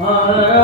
Hare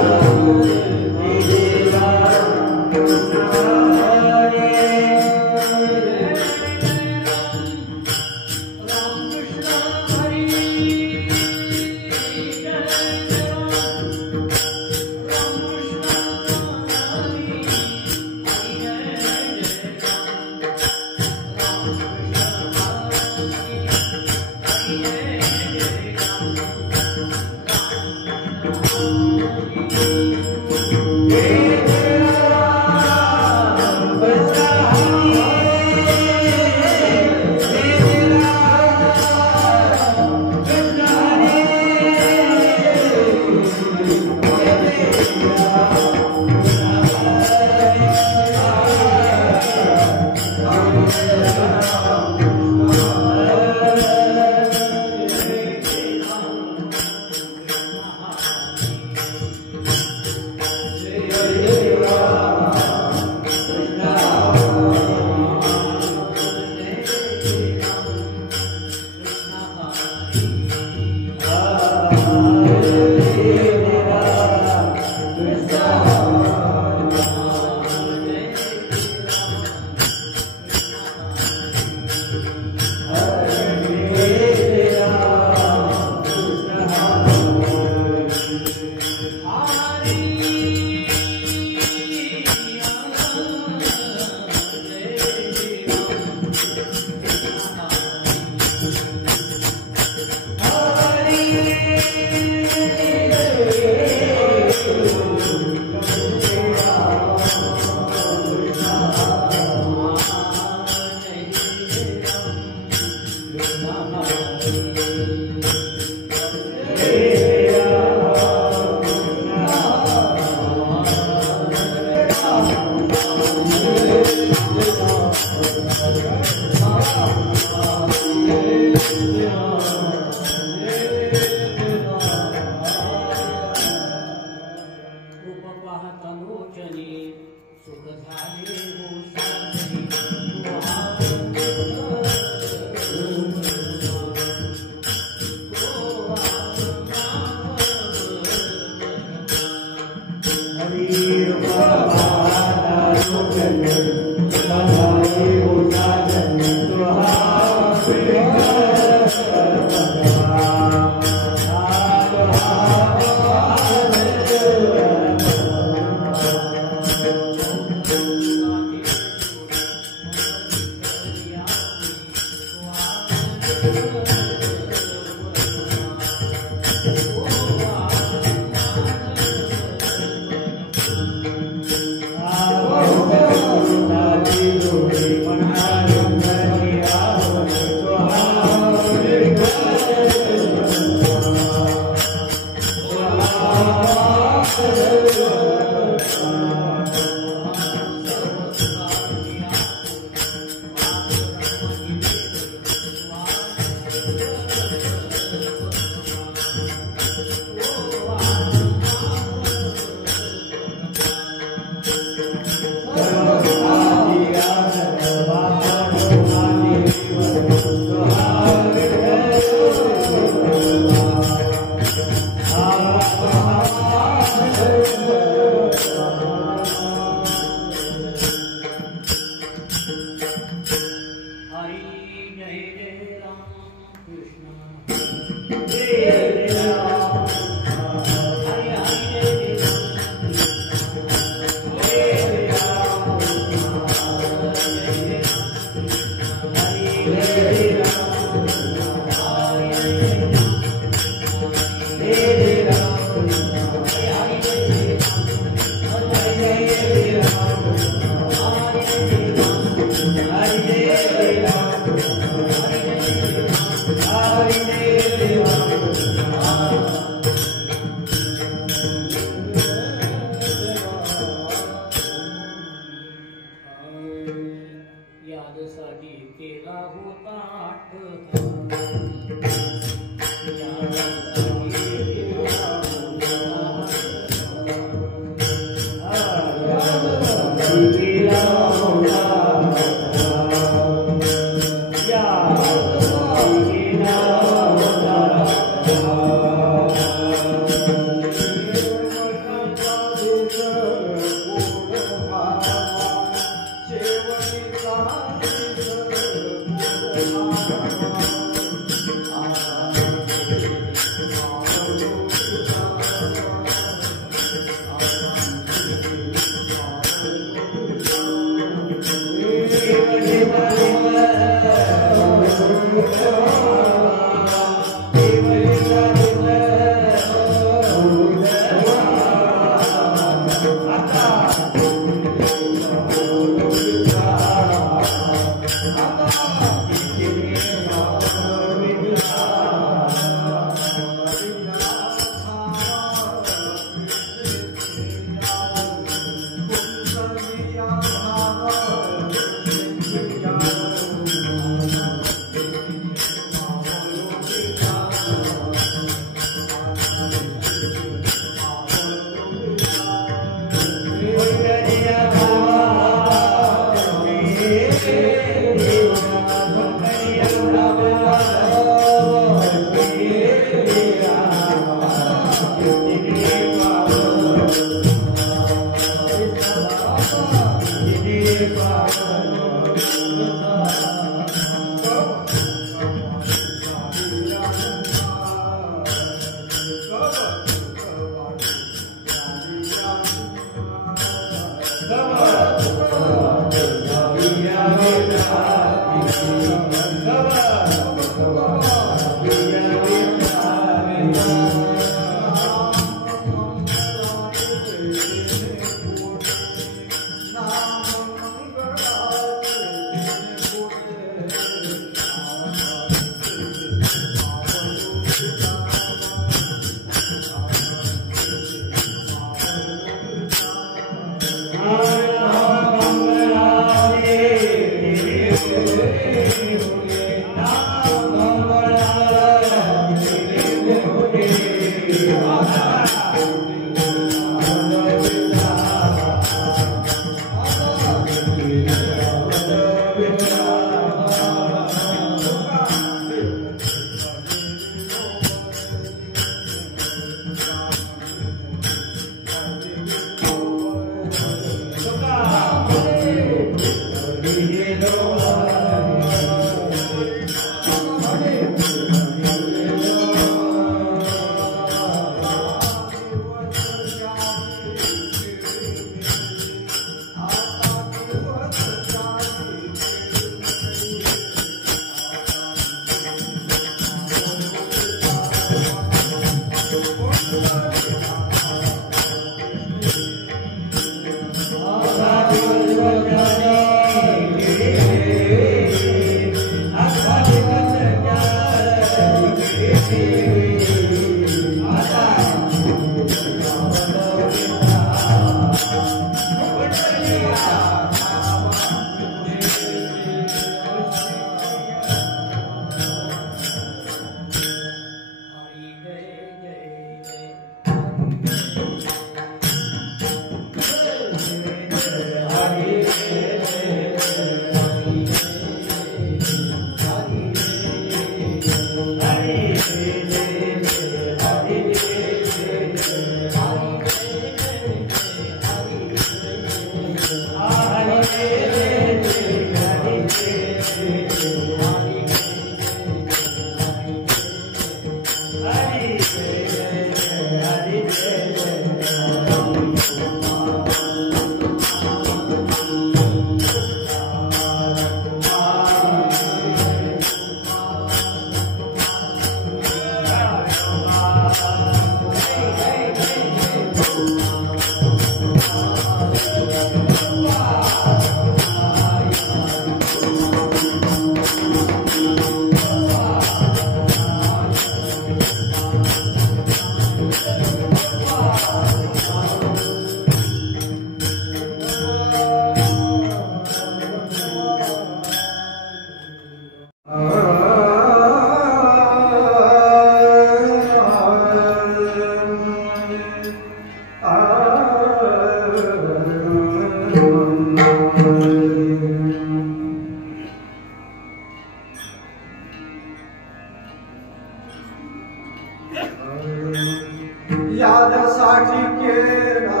यादसाठी केला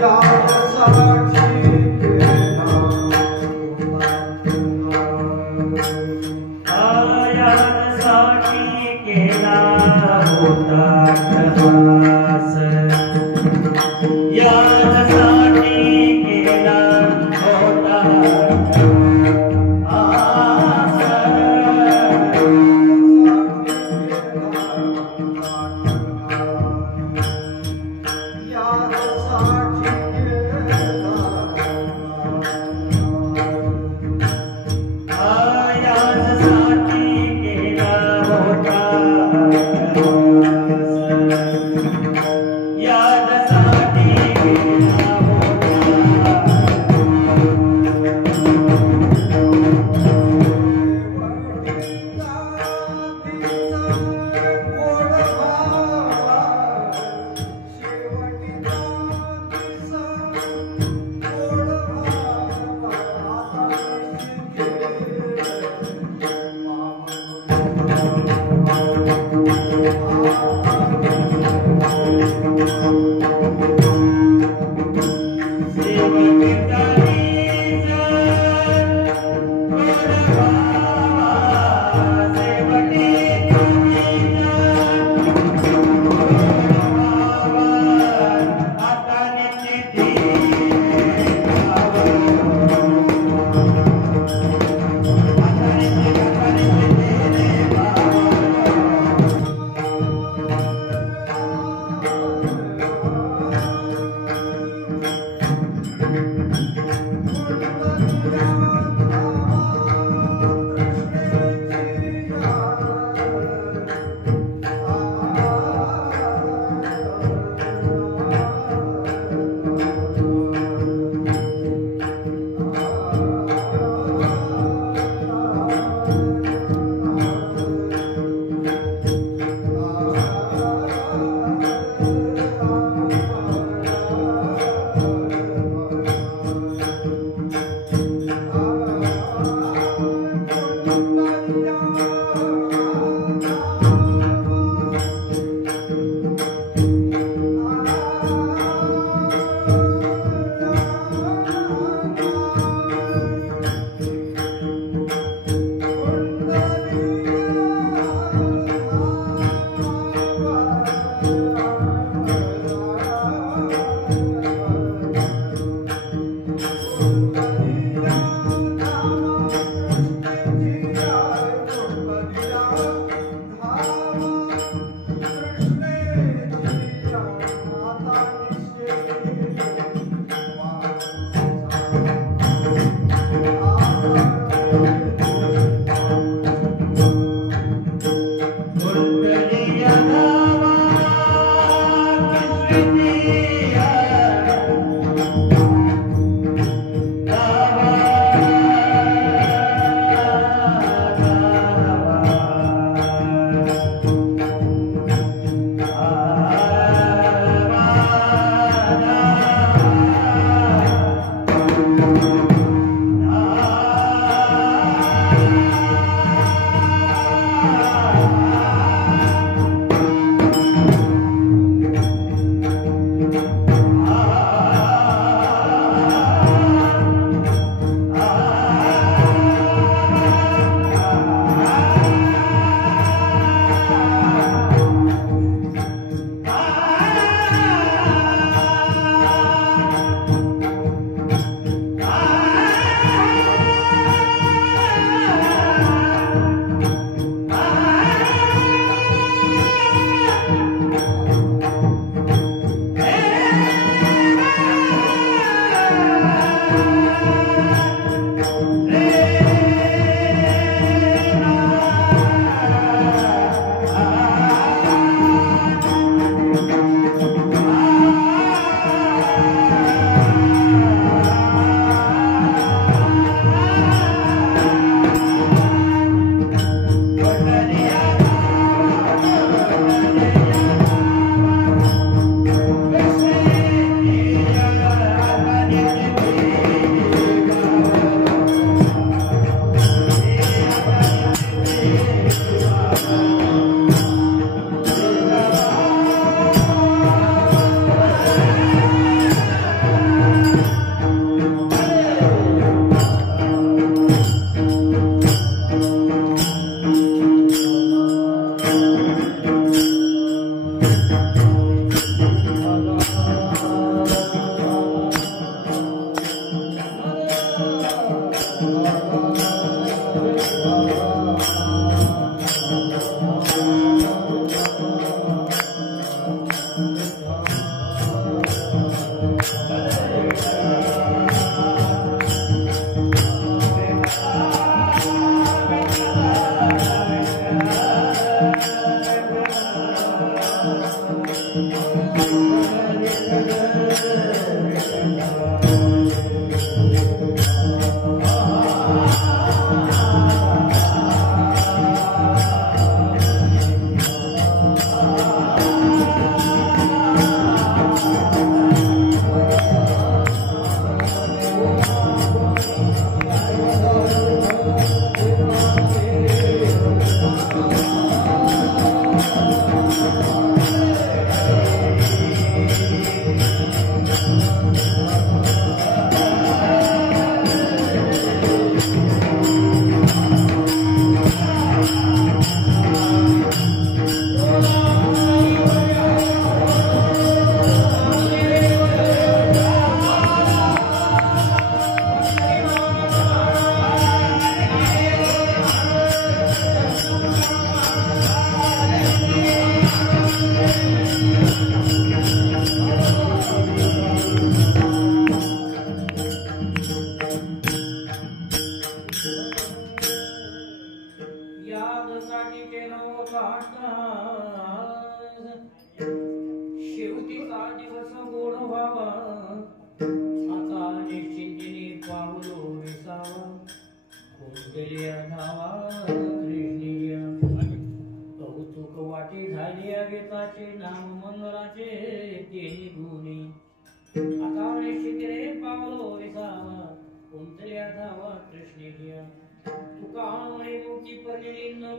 यादसाठी केला यादसाठी केला होता प्रवास यादसाठी केला होता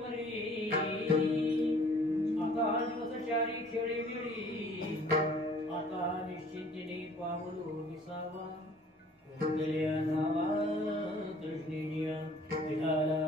कमरी आता दिवसचारी खेळी मिळी आता निश्चिंतीने पावलो विसावा गेल्या नावा कृष्णेनिया विठाला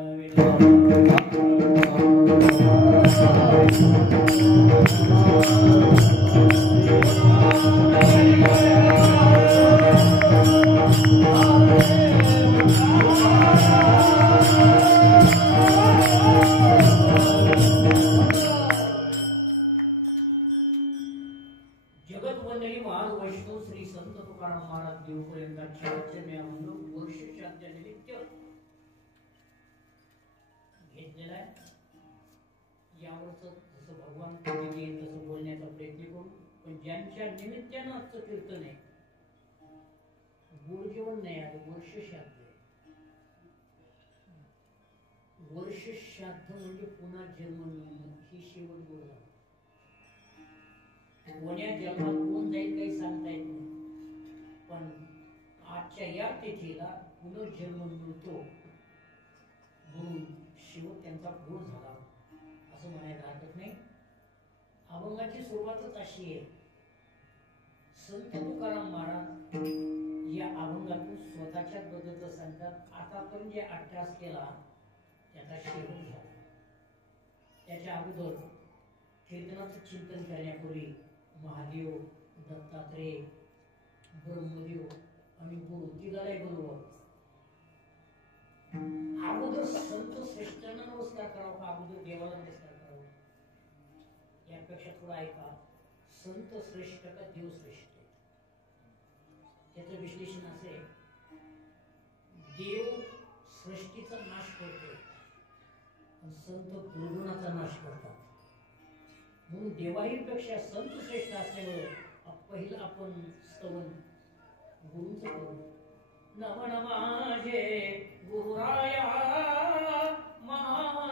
जगत वंदनी महान वैष्णव श्री संत तुकाराम महाराज देवपर्यंताच्या आचरण्यामधून वर्ष श्राद्ध निमित्त घेतलेला आहे. यावरच जसं भगवान कधी येईल तसं बोलण्याचा प्रयत्न करू. पण ज्यांच्या निमित्तानं आजचं कीर्तन आहे गोड जेवण नाही आहे, वर्ष श्राद्ध आहे. वर्ष श्राद्ध म्हणजे पुन्हा जन्म मिळणं ही शेवट गोड झाली. कोण्या जन्मात कोण जाईल काही सांगता येत नाही, पण आजच्या या तिथीला पुनर्जन्म मिळतो म्हणून शेवट त्यांचा गोड झाला असं म्हणायला हरकत नाही. अभंगाची सुरुवातच अशी आहे. संत तुकाराम महाराज या अभंगातून स्वतःच्या बद्दल सांगतात. आतापर्यंत जे अट्टास केला त्याचा शेवट झाला. त्याच्या अगोदर कीर्तनाचं चिंतन करण्यापूर्वी महादेव, दत्तात्रेय, ब्रह्मदेव आणि गुरु तिघालाही बरोबर अगोदर संत श्रेष्ठांना नमस्कार करावा का अगोदर देवाला नमस्कार करावा? यापेक्षा थोडा ऐका. संत श्रेष्ठ का देव श्रेष्ठ? त्याचं विश्लेषण असे, देव सृष्टीचा नाश करतो आणि संत दुर्गुणाचा नाश करतात. म्हणून देवाहीपेक्षा संत श्रेष्ठ असल्यामुळे पहिलं आपण स्तवन गुरूंचं करू. नमन माझे गुरुराया महाराज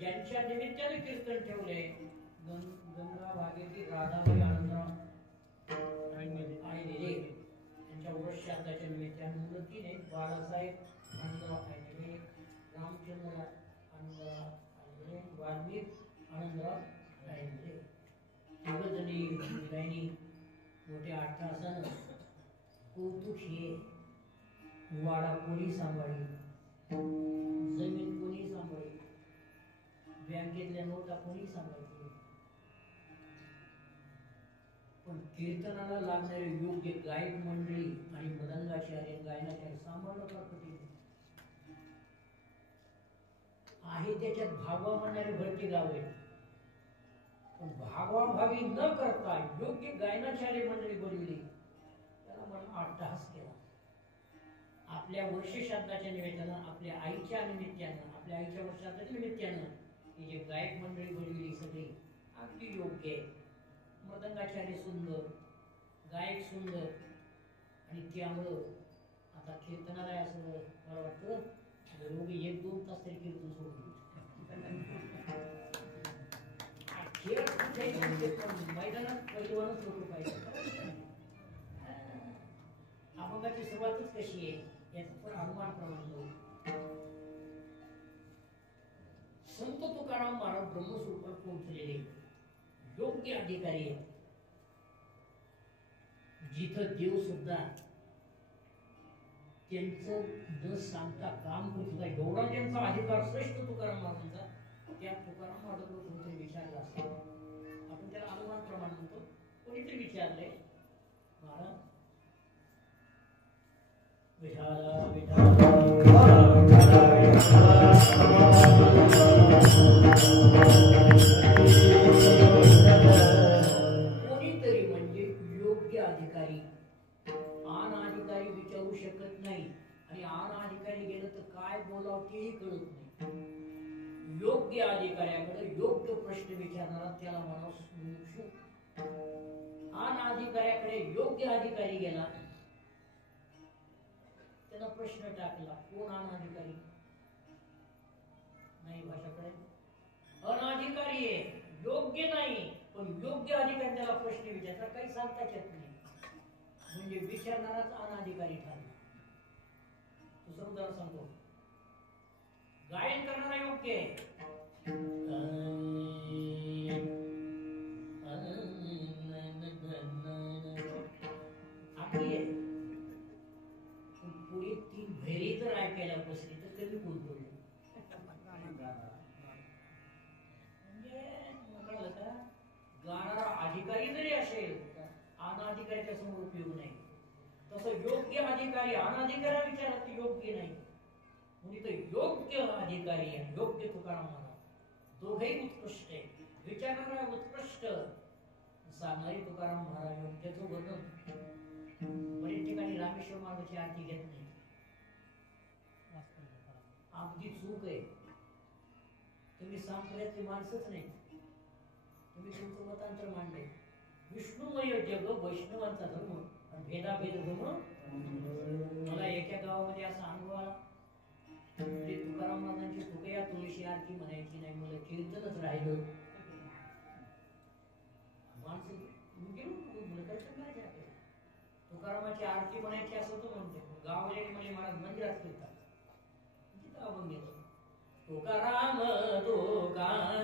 ज्यांच्या निमित्ताने कीर्तन ठेवले गंगा भागीरथी राधाबाई आनंदराव आईने त्यांच्या वर्ष श्राद्धाच्या निमित्ताने मुलं तीन आहेत. बाळासाहेब आनंदराव आईने, रामचंद्र आनंदराव आईने, वाल्मिक आनंदराव आईने. तिघजणी मुलांनी मोठ्या अट्टासानं कौतुक हे वाडा कोणी सांभाळी, जमीन कोणी सांभाळी, बँकेतल्या नोटा कोणी सांभाळते, पण कीर्तनाला लागणारे योग्य गायक मंडळी आणि मदंगाचार्य गायनाचार्य सांभाळणं का कठीण आहे. त्याच्यात भागवा म्हणणारे भरती गाव आहेत, पण भागवाभावी न करता योग्य गायनाचार्य मंडळी बनविली त्याला मला अट्टहास केला. आपल्या वर्ष श्राद्धाच्या निमित्तानं, आपल्या आईच्या निमित्तानं, आपल्या आईच्या वर्ष श्राद्धाच्या निमित्तानं ही जे गायक मंडळी बनविली सगळी अगदी योग्य आहे. मृदंगाचार्य सुंदर, गायक सुंदर, आणि त्यामुळं आता कीर्तनाला असं मला वाटतं रोगी 1-2 तास तरी कीर्तन सोडून खेळ कुठे मैदानात पहिलवानच लोक पाहिजे. अभंगाची सुरुवातच कशी आहे याचं पण अनुमान प्रमाण. संत तुकाराम महाराज ब्रह्मस्वरूपात पोहोचलेले योग्य अधिकारी आहेत. जिथं देव सुद्धा त्यांचं न सांगता काम करत होता, एवढा त्यांचा अधिकार श्रेष्ठ तुकाराम महाराजांचा. त्या तुकाराम महाराज कोणतरी विचारलं असतं, आपण त्याला अनुमान प्रमाण म्हणतो. कोणीतरी विचारले, महाराज विठाला कोणीतरी म्हणजे योग्य अधिकारी. आन अधिकारी विचारू शकत नाही, आणि आन अधिकारी गेलं तर काय बोलावं तेही कळत नाही. योग्य अधिकाऱ्याकडे योग्य प्रश्न विचारणारा त्याला म्हणावं मुमुक्षू. आन अधिकाऱ्याकडे योग्य अधिकारी गेला, त्याला प्रश्न टाकला, कोण अनाधिकारी? नाही, भाषाकडे अनाधिकारी आहे, योग्य नाही, पण योग्य अधिकारी त्याला प्रश्न विचारला, काही सांगताच येत नाही, म्हणजे विचारणाराच अनाधिकारी ठरला. दुसरं उदाहरण सांगतो. गायन करणारा योग्य आहे, पुढे 3 भैरी जर ऐकायला बसली तर कमी कोण पडले. म्हणजे कळलं का? गाणारा अधिकारी जरी असेल, अनाधिकाऱ्याच्या समोर उपयोग नाही. तसं योग्य अधिकारी अनाधिकाऱ्या विचारात योग्य नाही, म्हणजे तर योग्य अधिकारी आहे. योग्य तुकाराम महाराज दोघेही उत्कृष्ट आहे. विचारणारा उत्कृष्ट, सांगणारी तुकाराम महाराज. त्याचं वर्णन बरेच ठिकाणी रामेश्वर महाराजांची आरती घेत नाही, अगदी चूक आहे. तुम्ही सांप्रदायातली माणसंच नाही, तुम्ही तुमचं मतांतर मांडले. विष्णुमय जग वैष्णवांचा धर्म आणि भेदाभेद धर्म. मला एका गावामध्ये असा अनुभव आला, तुकाराम महाराजांची कृपया तुळशी आरती म्हणायची नाही, मला कीर्तनच राहिलं. माणसं तुकारामाची आरती म्हणायची असं तो म्हणते, गावले म्हणजे महाराज मंदिरात फिरतात, तिथं आपण घेतो तुकाराम तुकाराम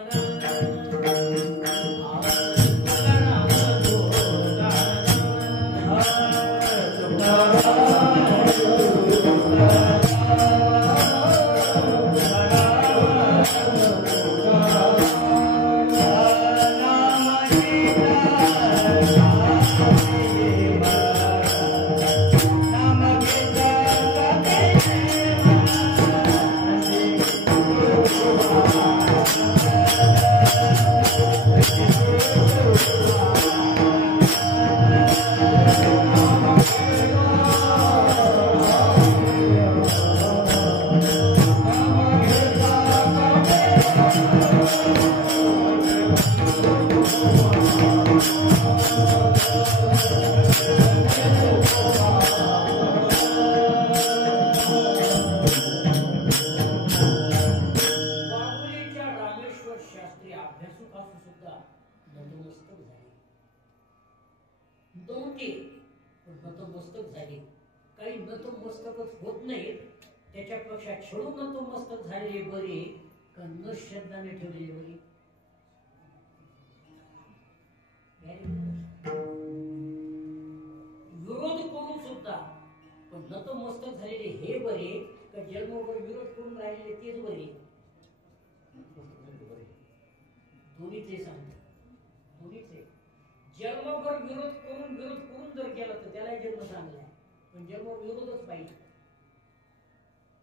नतमस्तक झाले. काही नतमस्तकच होत नाहीत, त्याच्यापेक्षा छळून नतमस्तक झालेले बरे का न शब्दाने ठेवलेले बरे. विरोध करून सुद्धा पण नतमस्तक झालेले हे बरे का जन्मभर विरोध करून राहिलेले तेच बरे. दोन्हीचे सांगतात, दोन्हीचे. जन्मभर विरोध करून जर गेला तर त्याला जन्म चांगला आहे, पण जन्म विरोधच पाहिजे.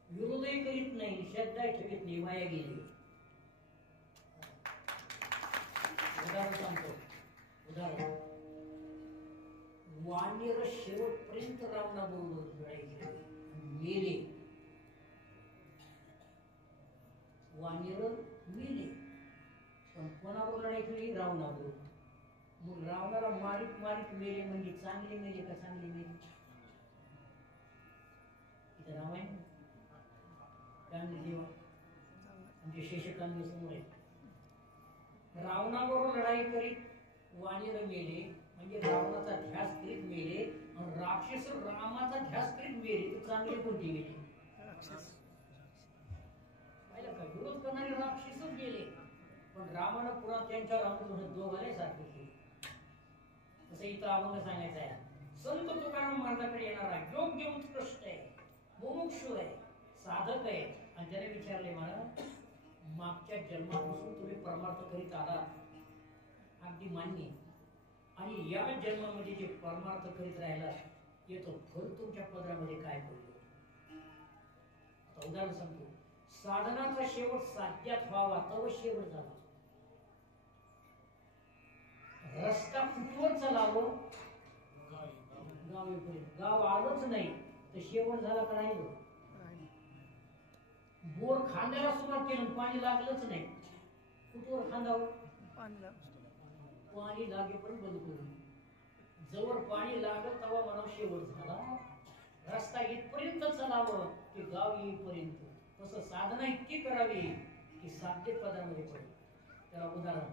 विरोधही करीत नाही, श्रद्धा ठेवीत नाही, वाया गेली. उदाहरण सांगतो. उदाहरण, वानर शेवटपर्यंत रावणा बरोबर लढाई मेले. वानर मेले, पण कोणाबरोबर लढाई केली? रावणाबरोबर. मग रावणाला मारीक मारीक मेले म्हणजे चांगले मेले का चांगले मेले? इथं रामायण कांदी देवा म्हणजे शेषकांनी समोर आहे. रावणाबरोबर लढाई करीत वाणीला मेले म्हणजे रावणाचा ध्यास करीत मेले, आणि राक्षस रामाचा ध्यास करीत मेले. तर चांगले कोणते गेले? पाहिलं का? विरोध करणारे राक्षसच गेले, पण रामानं पुन्हा त्यांच्या रामकृष्ण दोघांनी सारखे केले. तसं इथं अभंग सांगायचं आहे. संत तुकाराम महाराजांकडे येणारा योग्य उत्कृष्ट आहे, मुमुक्षु आहे, साधक आहे, आणि त्याने विचारले महाराज मागच्या जन्मापासून तुम्ही परमार्थ करीत आलात, अगदी मान्य, आणि या जन्मामध्ये जे परमार्थ करीत राहिला येतो फल तुमच्या पदरामध्ये काय पडलं? आता उदाहरण सांगतो. साधनाचा शेवट साध्यात व्हावा तव शेवट झाला. रस्ता कुठवर चालावं? गावीपर्यंत. गाव आलंच नाही तर शेवट झाला का राहिलो? बोर खांद्याला सुरुवात केली, पाणी लागलंच नाही, कुठवर खांदावं? पाणी लागेपर्यंत बंद करू. जवळ पाणी लागत तेव्हा मला शेवट झाला. रस्ता इथपर्यंत चालावं की गाव येईपर्यंत. तसं साधना इतकी करावी की साध्य पदामध्ये पडेल. त्याला उदाहरण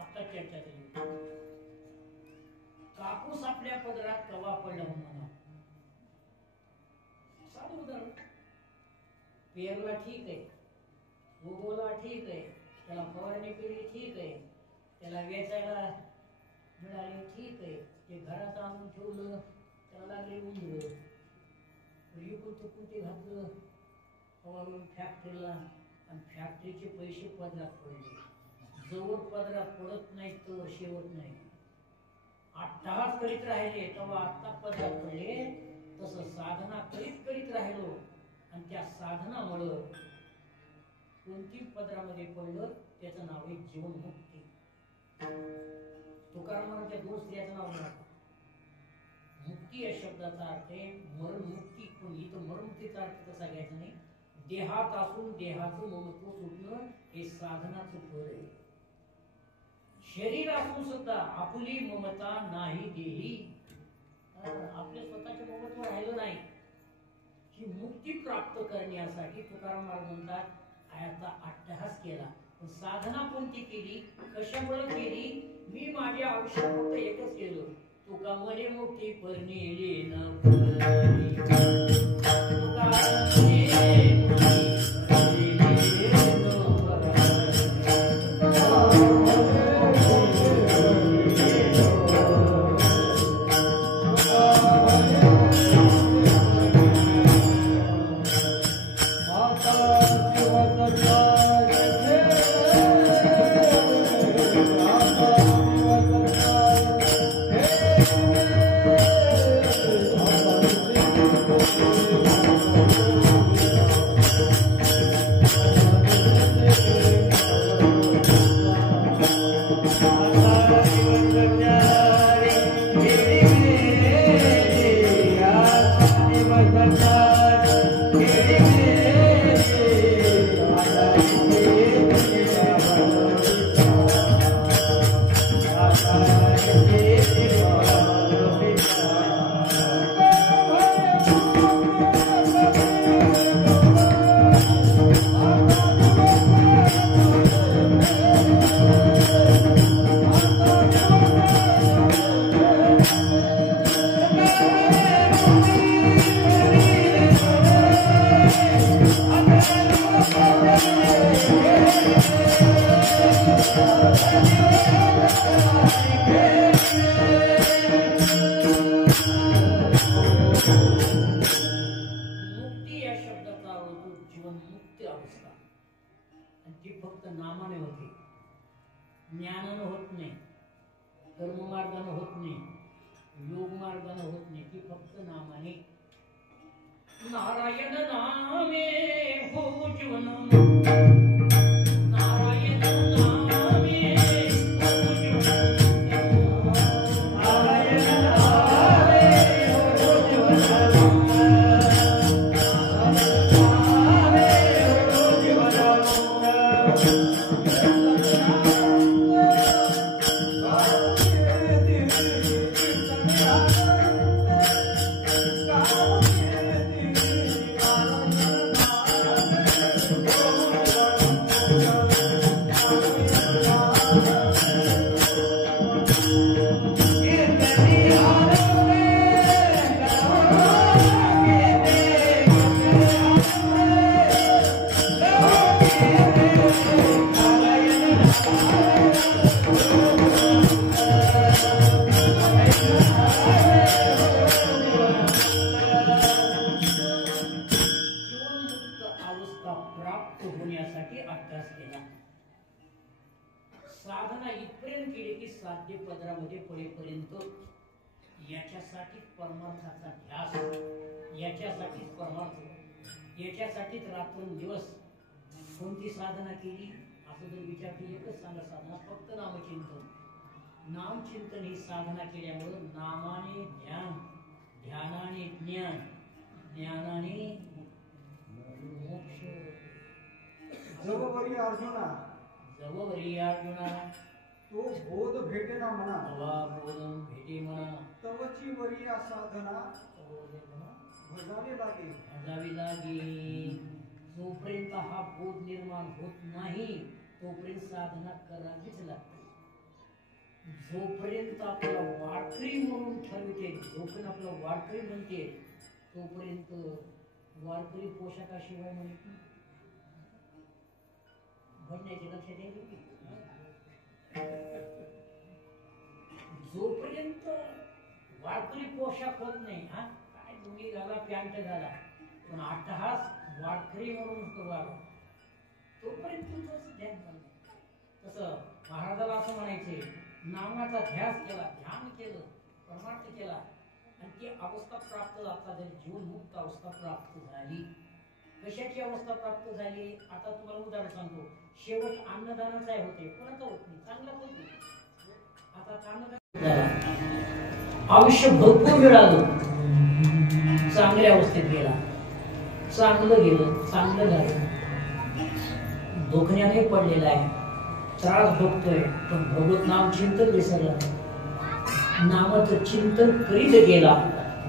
आता चर्चा केली. कापूस आपल्या पदरात कवा पडला म्हणून साधं उदाहरण. पेरला ठीक आहे, उगवला ठीक आहे, त्याला फवारणी केली ठीक आहे, त्याला वेचायला मिळाले ठीक आहे, ते घरात आणून ठेवलं त्याला लागले उंदर, इकडून तिकडून ते घातलं फवारून फॅक्टरीला, आणि फॅक्टरीचे पैसे पदरात पडले. जवळ पदरात पडत नाही तर शेवट नाही. अट्टहास करीत राहिले तेव्हा आत्ता पदरात पडले. तसं साधना करीत करीत राहिलो आणि त्या साधनामुळं कोणती पदरामध्ये पडलं त्याचं नाव आहे जीवनमुक्ती. तुकारामांच्या दोन स्त्रियाचं नाव नका. मुक्ती या शब्दाचा अर्थ आहे मरणमुक्ती. पण इथं मरणमुक्तीचा अर्थ कसा घ्यायचा नाही. देहात असून देहाचं ममत्व सुटणं हे साधनाचं फळ आहे. शरीर असून सुद्धा आपली ममता नाही देही, आपले स्वतःचे ममत्व राहिलं नाही. ही मुक्ती प्राप्त करण्यासाठी तुकाराम महाराज म्हणतात आयाचा अट्टहास केला. पण साधना कोणती केली, कशामुळे केली? मी माझ्या आयुष्यात फक्त एकच केलं. तुका मने मोठी परनेली न Oh साध्य पदरामध्ये पडेपर्यंत याच्यासाठीच परमार्थाचा ध्यास, याच्यासाठीच परमार्थ, याच्यासाठीच रात्रंदिवस कोणती साधना केली असं जर विचार केली, एकच सांगा साधना, फक्त नामचिंतन. नामचिंतन ही साधना केल्यामुळं नामाने ज्ञान, ध्यानाने ज्ञान, ज्ञानाने मोक्ष. जववरी अर्जुना, जववरी अर्जुना, तो बोध भेटेना म्हणा, तवा बोधन भेटे म्हणा, तवची वरिया साधना भजावे लागे. भजावी लागे. जोपर्यंत हा बोध निर्माण होत नाही तोपर्यंत साधना करावीच लागते. जोपर्यंत आपल्याला वारकरी म्हणून ठरवते, जोपर्यंत आपल्याला वारकरी म्हणते तोपर्यंत वारकरी पोशाखाशिवाय म्हणत नाही. म्हणण्याचे लक्षात येईल. जोपर्यंत वारकरी पोशाख होत नाही, हा काय तुम्ही घाला, पॅन्ट घाला, पण अट्टहास वारकरी म्हणून करा, तोपर्यंत तुमचं ध्यान झालं. तसं महाराजाला असं म्हणायचे, नामाचा ध्यास केला, ध्यान केलं, परमार्थ केला आणि ती अवस्था प्राप्त झाला. जर जीवनमुक्त अवस्था प्राप्त झाली, कशाची अवस्था प्राप्त झाली? आता तुम्हाला उदाहरण सांगतो. शेवट अन्नदानाचा होते, कोणाचा होत नाही, चांगला होत नाही. आता अन्नदान आयुष्य भरपूर मिळालं, चांगल्या अवस्थेत गेला, चांगलं गेलं, चांगलं झालं, दुखण्याने पडलेला आहे, त्रास भोगतोय, पण भगवत नाम चिंतन विसरला. नामाचं चिंतन करीत गेला,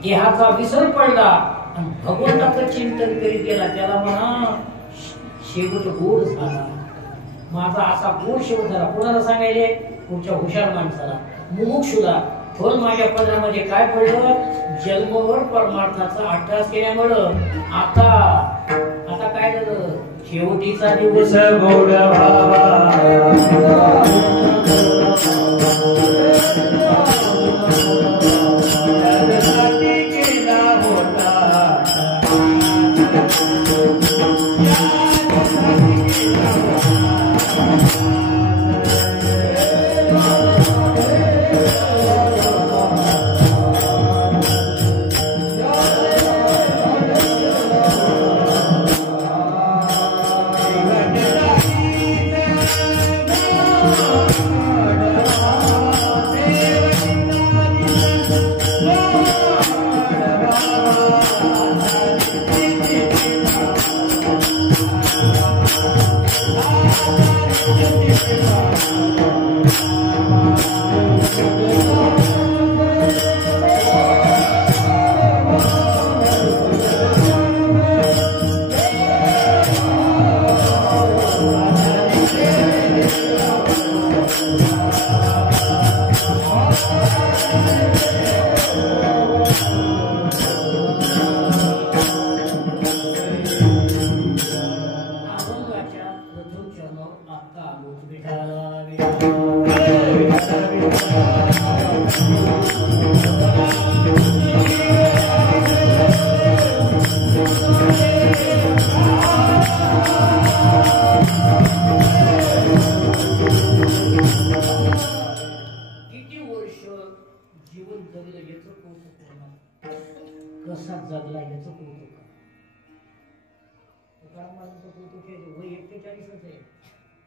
देहाचा विसर पडला आणि भगवंताचं चिंतन करीत गेला. त्याला म्हणा शेवट गोड झाला. माझा असा गोड शेवट झाला. कोणाला सांगायले? पुढच्या हुशार माणसाला, मुमुक्षुला. फळ माझ्या पदरामध्ये काय पडलं? जन्मभर परमार्थाचा अट्टास केल्यामुळं आता काय झालं? शेवटीचा दिवस गोड भावा त्यासाठी केला होता.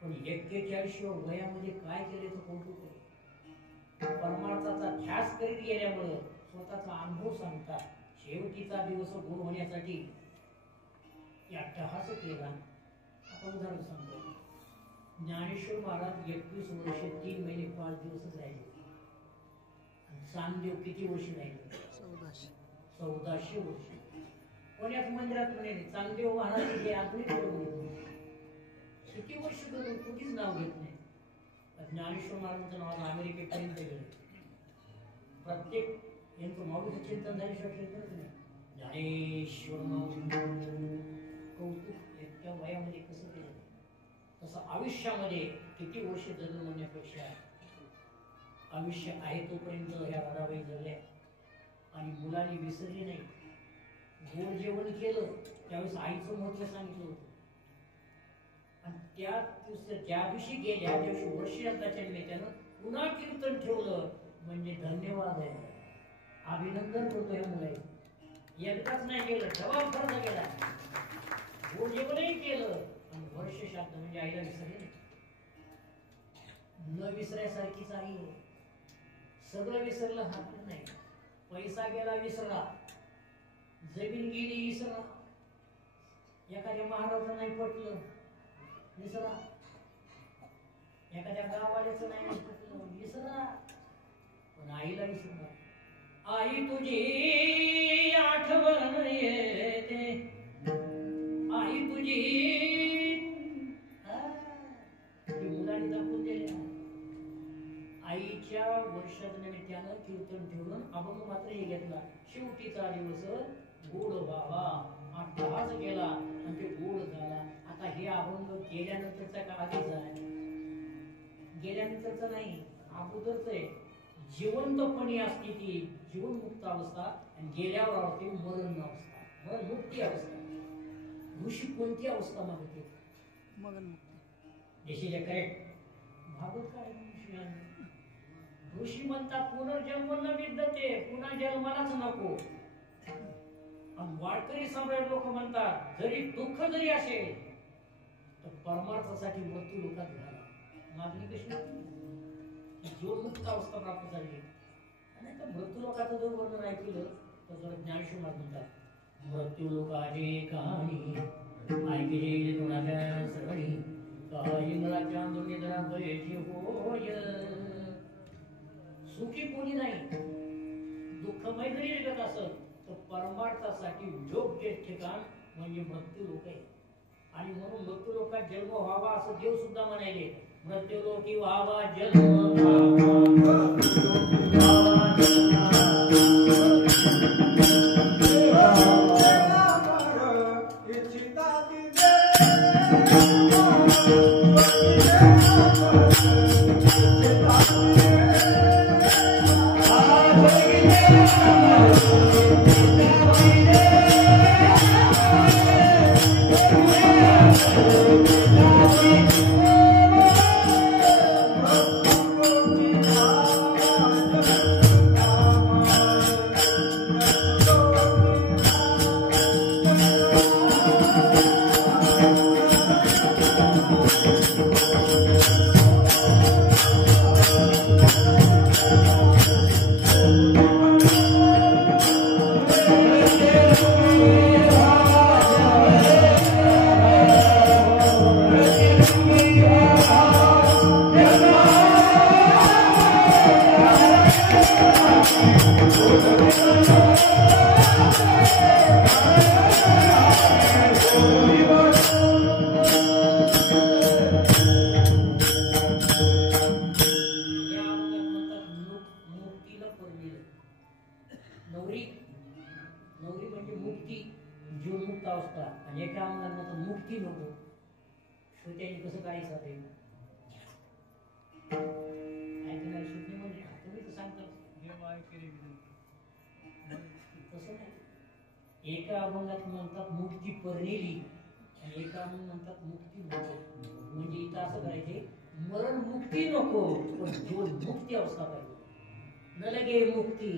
पण 41 वयामध्ये काय केल्याचं कौतुक आहे. परमार्थाचा ध्यास करीत गेल्यामुळे स्वतःचा अनुभव सांगतात. शेवटीचा दिवस गुण होण्यासाठी अट्टहास केला. आपण उदाहरण सांगतो. ज्ञानेश्वर महाराज 21 वर्ष 3 महिने 5 दिवसच राहिले. चांगदेव किती वर्ष राहिले? 1400 वर्ष. पुण्यात मंदिरात म्हणे चांगदेव महाराज हे आधुनिक किती वर्ष धरून कुठेच नाव घेत नाही. ज्ञानेश्वर महाराजांचं नाव अमेरिकेपर्यंत गेलं. प्रत्येक यांचं माऊलीचं चिंतन झाल्याशिवाय चिंतनच नाही. ज्ञानेश्वर कौतुक त्या वयामध्ये कसं केलं. तसं आयुष्यामध्ये किती वर्ष जगणं म्हणण्यापेक्षा आयुष्य आहे तोपर्यंत ह्या राधाबाई जगल्या आणि मुलांनी विसरली नाही. गोड जेवण केलं त्यावेळेस आईचं महत्व सांगितलं होतं. आणि ज्या दिवशी गेल्या त्या दिवशी वर्ष यंत्राच्या निमित्तानं पुन्हा कीर्तन ठेवलं म्हणजे धन्यवाद आहे, अभिनंदन करतो हे मुलं. एकदाच नाही केलं, जबाबदार गेला, गोड जेवणही केलं आणि वर्ष श्राद्ध म्हणजे आईला विसरले न विसरायसारखीच आई आहे. सगळं विसरलं हा पण नाही. पैसा गेला विसरा, जमीन गेली विसरा, एखाद्या महाराजाचं नाही पटलं विसरा, एखाद्या गावाल्याचं नाही पटलं विसरा, पण आईला विसरा. आई तुझी आठवण येते, आई तुझी मुलांनी दाखवून दिल्या. आईच्या वर्षाच्या निमित्तानं कीर्तन ठेवून अभंग मात्र हे घेतला. शेवटीचा दिवस गोड व्हावा, अट्टहास गेला आणि ते गोड झाला. आता हे अभंग गेल्यानंतरचा का आधीच आहे? गेल्यानंतरच नाही, अगोदरच आहे. जिवंतपणी असते ती जीवनमुक्त अवस्था आणि गेल्यावर असते मरण अवस्था, मरण मुक्ती अवस्था. ऋषी कोणती अवस्था मागते? देशीच्या करेक्ट भागवत काय ऋषी म्हणतात पुनर्जन्म न विद्यते, पुन्हा जन्मालाच नको. वारकरी सम्राट लोक म्हणतात जरी दुःख जरी असेल तर परमार्थासाठी मृत्यू लोकात झाला. मागणी कशी? जीवनमुक्त अवस्था प्राप्त झाली. आणि तर मृत्यू लोकाचं जर वर्णन ऐकलं तर जर ज्ञानशून्य म्हणतात मृत्यू लोकाची कहाणी ऐकली कोणाच्या सरणी काही मुलाच्या दुर्गेदरा बरेची होय. सुखी कोणी नाही, दुःखमय जरी जगत असत तर परमार्थासाठी योग्य ठिकाण म्हणजे मृत्यू लोक आहे. आणि म्हणून मृत्यू लोकात जन्म व्हावा असं देव सुद्धा म्हणाले. मृत्यू लोकी व्हावा जन्म एका अभंगात म्हणतात मुक्ती परनेली आणि एका म्हणतात मुक्ती नको. म्हणजे इथं असं करायचे मरण मुक्ती नको पण जीवन मुक्ती अवस्था पाहिजे. न लगे मुक्ती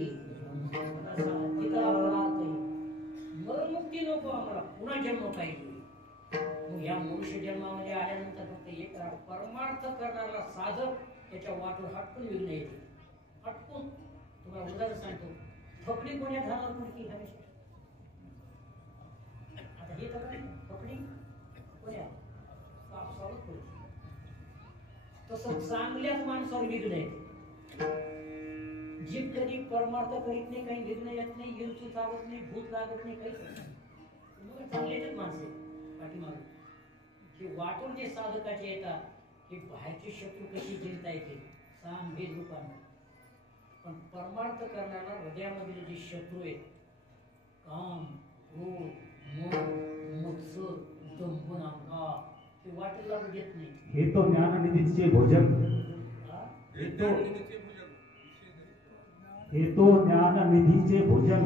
मरण मुक्ती नको, आम्हाला पुन्हा जन्म पाहिजे. मग या मनुष्य जन्मामध्ये आल्यानंतर फक्त एक परमार्थ करणारा साधक त्याच्या वाटेवर हटकून विघ्न येते. हटकून तुम्हाला उदाहरण सांगतो. फकडी कोण्या झाला मुलगी हमेशा आता हे तर फकडी कोण्या सावध पडते. तसं चांगल्याच माणसावर विघ्न येते. जीव कधी परमार्थ करीत नाही, काही विघ्न येत नाही, हिरचू चालत नाही, भूत लागत नाही, काहीच नाही. चांगलेच माणसे पाठीमागे जे वाटून जे साधकाचे येतात ते बाहेरचे शत्रू कशी जिंकता येते सांग भेद रूपाने. पण परमार्थ करणारा हृदयामधील जे शत्रू आहेत काम क्रोध मन मत्सर दंभ अहंकार ते वाटेला देत नाही. हे तो ज्ञाननिधीचे भोजन, हे तो ज्ञाननिधीचे भोजन.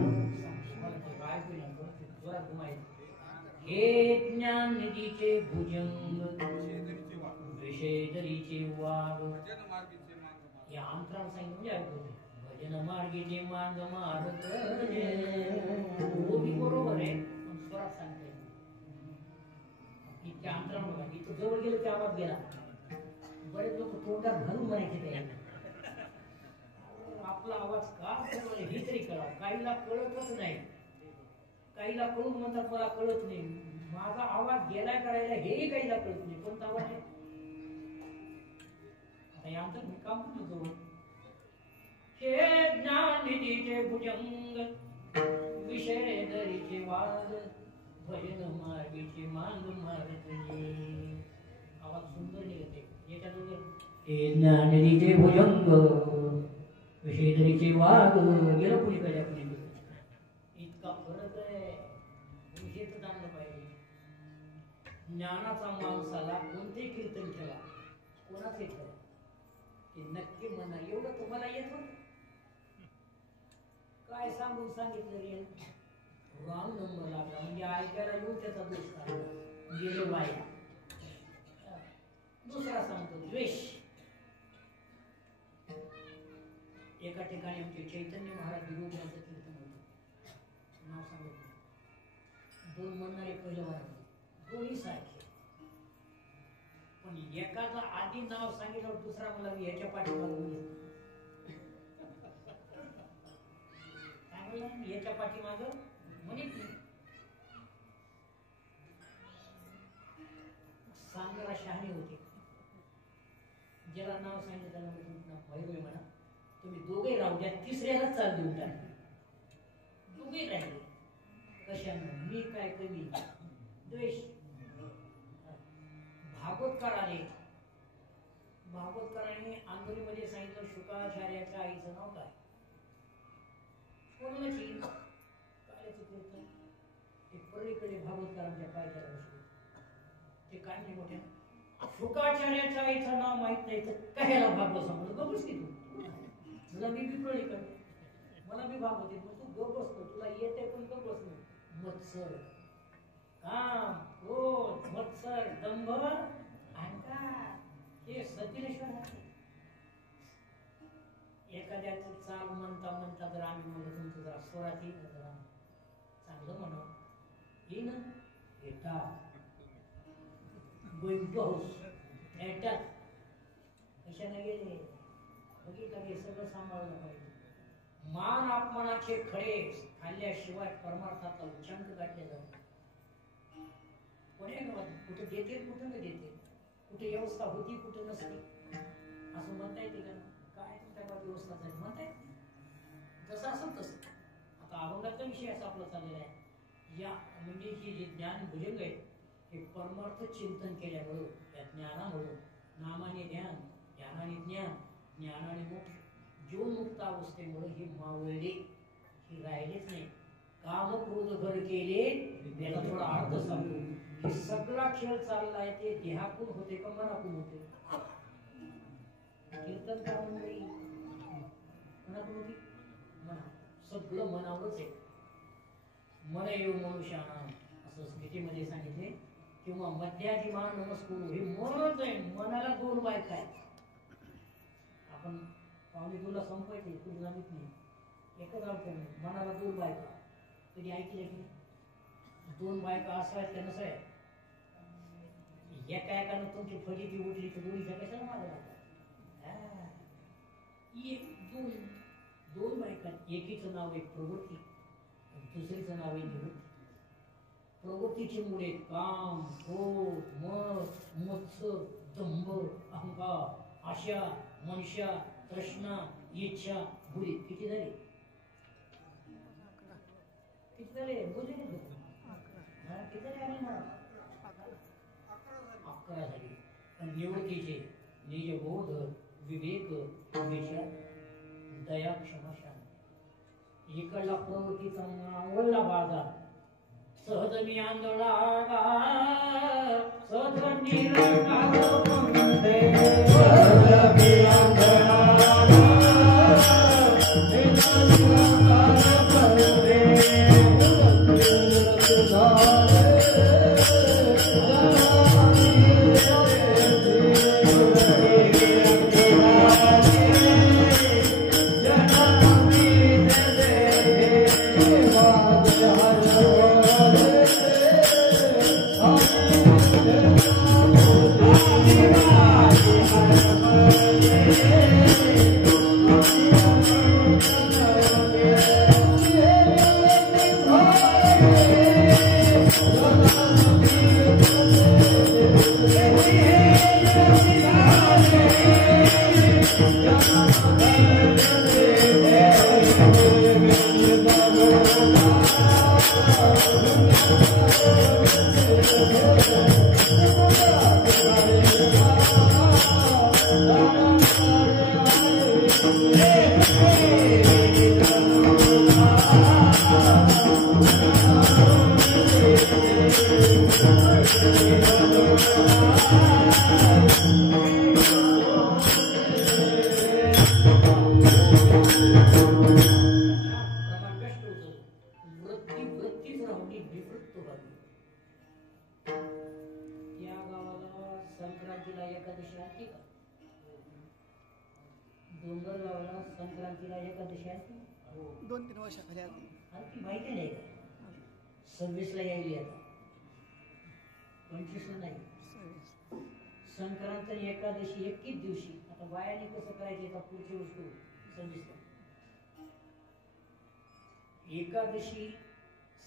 हे ज्ञान निधीचे भुजंग विषय दरीचे वाघ या अंतराला सांगितलं म्हणजे ऐकू भजन मार्गी जे मांग मारत मी बरोबर आहे पण स्वरात सांगते इतक्या अंतराला बघा इथं जवळ गेलं की आवाज गेला बरेच लोक तोंडात घालून म्हणायचे ते आपला आवाज का हे तरी कळावं काहीला कळतच नाही काहीला कळून म्हणतात मला कळत नाही माझा आवाज गेलाय करायला हेही काहीला कळत नाही कोणता आवाज आहे आता यांचं मी काम करतो हे ज्ञान निधीचे भुजंग विषय दरीचे वाद भजन मार्गीचे मांग मारतले आवाज सुंदर निघते याच्यात हे ज्ञान निधीचे भुजंग विषय दरीचे वाद गेलं पुढे काय आपण इतका फरक आहे हेच जाणलं पाहिजे ज्ञानाचा माणसाला कोणते कीर्तन ठेवा कोणाचे ठेवा ते नक्की म्हणा एवढं तुम्हाला येत होत काय सांगून सांगितलं रे रॉंग नंबर लागला म्हणजे ऐकायला येऊन त्याचा दोष काढला गेलो वाया दुसरा सांगतो द्वेष एका ठिकाणी आमचे चैतन्य महाराज विरोधाचं कीर्तन होतं नाव सांगितलं दोन म्हणणारे पहिलं वारले दोन्ही सारखे पण एकाचा आधी नाव सांगितलं दुसरा मला याच्या पाठीमागे काय म्हणलं याच्या पाठीमाग म्हणित सांगणारा शहाणी होते ज्याला नाव सांगितलं त्याला भैरवी म्हणा तुम्ही दोघे राहू द्या तिसऱ्यालाच चाल देऊन टाकले दोघे राहिले कशानं मी काय कमी द्वेष भागवतकाराने आंधोलीमध्ये सांगितलं शुकाचार्याच्या आईचं नाव काय कोणाची काय कीर्तन ते पलीकडे भागवतकारांच्या पायच्या बसले ते काय नाही मोठ्या शुकाचार्याच्या आईचं नाव माहित नाही तर कशाला भागवत सांगतो बघूच की तू तुला मी बिपळी कर मला मी भाग होते पण तू गप बसतो तुला येते पण गप बसतो मत्सर काम क्रोध मत्सर दंभ अहंकार हे सज्जनेश्वर एखाद्याचं चाल म्हणता जर आम्ही म्हणलं तुमचं जरा स्वरात येईल जरा चांगलं म्हणा ये ना येता येतात कशाने गेले बघितलं हे सगळं सांभाळलं पाहिजे मान अपमानाचे खडे खाल्ल्याशिवाय परमार्थाचा उच्चांक गाठले जातात कोणी कुठे देते कुठं न देते कुठे व्यवस्था होती कुठे नसते असं म्हणता येते का काय तुमच्या व्यवस्था झाली म्हणता येते जसं असेल तसं आता अभंगाचा विषय असा आपला चाललेला आहे या म्हणजे हे जे ज्ञान भुजंग आहे हे परमार्थ चिंतन केल्यामुळं या ज्ञानामुळं नामाने ज्ञान ज्ञानाने ज्ञान ज्ञानाने मोक्ष जीवनमुक्त अवस्थेमुळे हे मावळले हे राहिलेच नाही काम क्रोध घर केले याला थोडा अर्थ सांगतो हे सगळा खेळ चाललाय ते देहातून होते का मनातून होते कीर्तन करामुळे मनातून होते मना सगळं मनावरच आहे मन येऊ मनुष्याना असं स्मृतीमध्ये सांगितले किंवा मध्याजिमान नमस्कुरु हे मनच आहे मनाला दोन बायका आहेत आपण पावणे तुला संपायचे तुला जमीत नाही एकच अर्थ नाही मनाला दोन बायका कधी ऐकले की दोन बायका असायत का नसाय एका एकानं तुमची फजिती उठली तर दोन्हीच्या कशाला मागे लागतात दोन बायका एकीचं नाव आहे प्रवृत्ती दुसरीचं नाव आहे निवृत्ती प्रवृत्तीची मुळे काम क्रोध मद मत्सर दंभ अहंकार आशा मनशा तृष्णा इच्छा बुरी किती झाली किती झाले बोलले किती झाले आम्ही म्हणा 11 झाली आणि निवृत्तीचे निजबोध विवेक विचार दया क्षमा शांती इकडला प्रवृत्तीचा आवडला बाजार सहज मी आंदोला सहज Yeah. डोंगरगावला संक्रांतीला एकादशी असते 2-3 वर्षाखाली आधी आणखी माहिती नाही का 26ला यायली आता 25ला नाही संक्रांत आणि एकादशी एकीच दिवशी. आता बायाने कसं करायचे का पुढची वस्तू 26ला एकादशी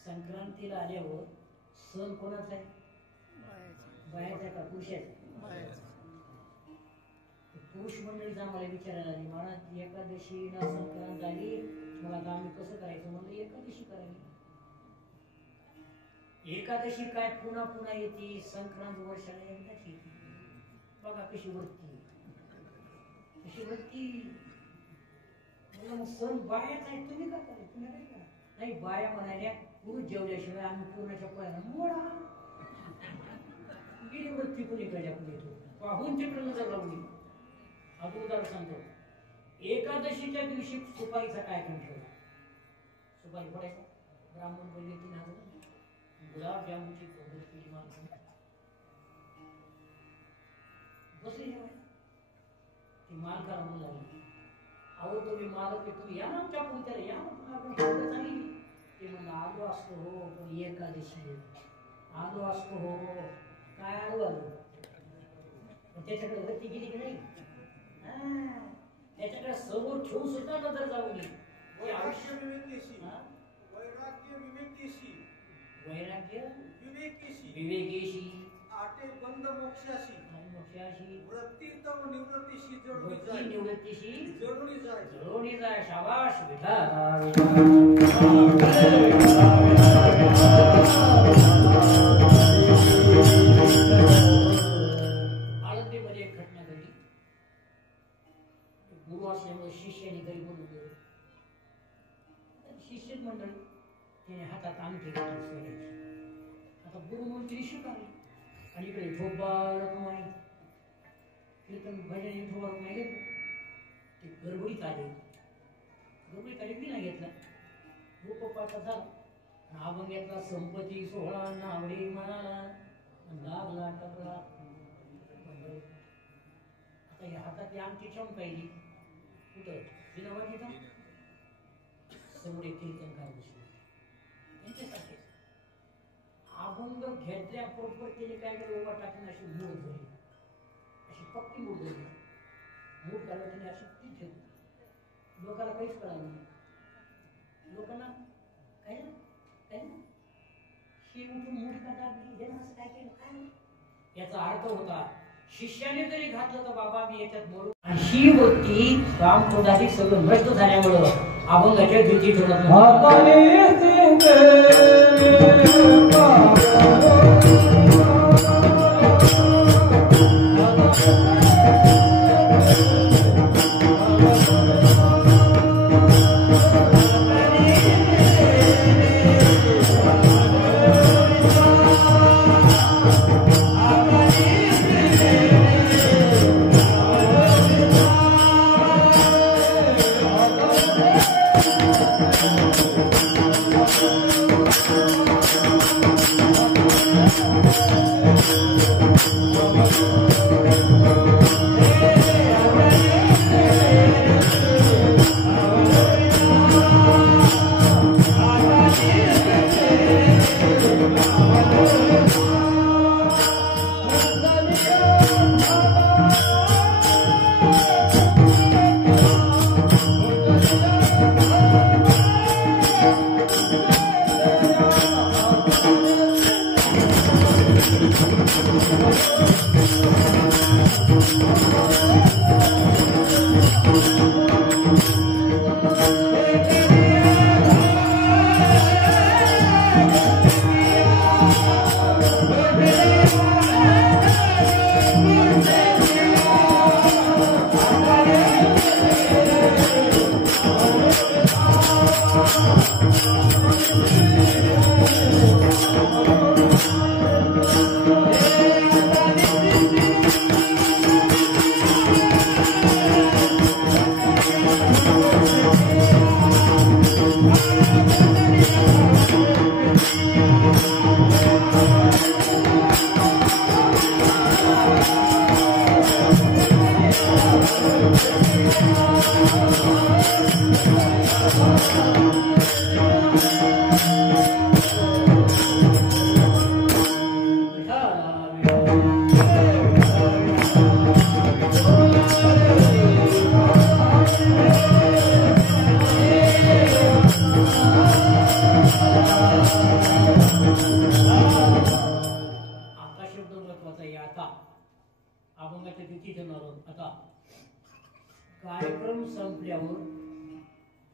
संक्रांतीला आल्यावर सण कोणाचा आहे? बायाचा का पुरुषाचा? पुरुष मंडळी आम्हाला विचारायला आली महाराज एकादशीला संक्रांत आली मला आता आम्ही कसं करायचं म्हणलं एकादशी करायची. एकादशी काय पुन्हा पुन्हा येते संक्रांत वर्षाला एकदाच येते. बघा कशी वृत्ती म्हणलं मग सण बायाच आहे तुम्ही का करायचं तुम्ही काय करा नाही. बाया म्हणाल्या पुरुष जेवल्याशिवाय आम्ही पूर्णाच्या पोळ्याला मोडा गेली वृत्ती कुणीकडे पाहून तिकडे नजर लावली. अगोदर सांगतो एकादशीच्या दिवशी सुपारीचा काय कमी ठेवला? सुपारी पडायचा ब्राह्मण बोलले 3,000 गुलाबजामुनची पद्धत केली माणसं बसले ती मालकाला म्हणू लागली अहो तुम्ही मालक आहे तुम्ही या ना आमच्या पुढच्याला या ना आपण चांगली. ते म्हणलं आलो असतो हो पण एकादशी आलो असतो हो काय आलो त्याच्याकडे वरती गेली की नाही त्याच्याकडे सर्व ठेवून सुद्धा नजर जाऊ नये. वैराग्य विवेकेशी वैराग्य विवेकेशी वैराग्य विवेकेशी विवेकेशी आटे बंद मोक्षाशी आणि मोक्षाशी वृत्ती तव निवृत्तीशी जळून वृत्ती जाय निवृत्तीशी जळून जाय शाबाश विठा आळंदीमध्ये एक घटना घडली. गुरु असल्यामुळे शिष्याने घरी बोलवलं. शिष्य मंडळी त्याने हातात अंगठी घेतली सोन्याची. आता गुरु म्हणून शिकाले आणि इकडे ठोबा रखमाई कीर्तन भजन ठोबा रखमाई घेतलं. ते गडबडीत आले विना घेतला गोपपाचा झाला अभंग्यातला संपत्ती सोहळा नावडी म्हणाला लागला टकला. आता या हातातली आमची चमकायली कुठं विनावाजीचा समोर एक कीर्तनकार बसले यांच्यासारखे अभंग घेतल्याबरोबर त्याने काय केलं उभा टाकून अशी मूळ झाली अशी पक्की मूळ झाली. मूळ काढलं त्याने अशी ती ठेवली. लोकांना काहीच कळालं नाही. लोकांना काय ना हे उठून मूठ का दाबली हे असं काय केलं काय याचा अर्थ होता शिष्याने जरी घातलं तर बाबा मी याच्यात बोलू. ही वृत्ती काम क्रोधाची सगळं नष्ट झाल्यामुळं अभंगाच्या द्वितीय ठेवत Thank you. आता शब्द महत्वाचा आहे. आता अभंगाच्या तिथी ठेवणार आहोत. आता कार्यक्रम संपल्यावर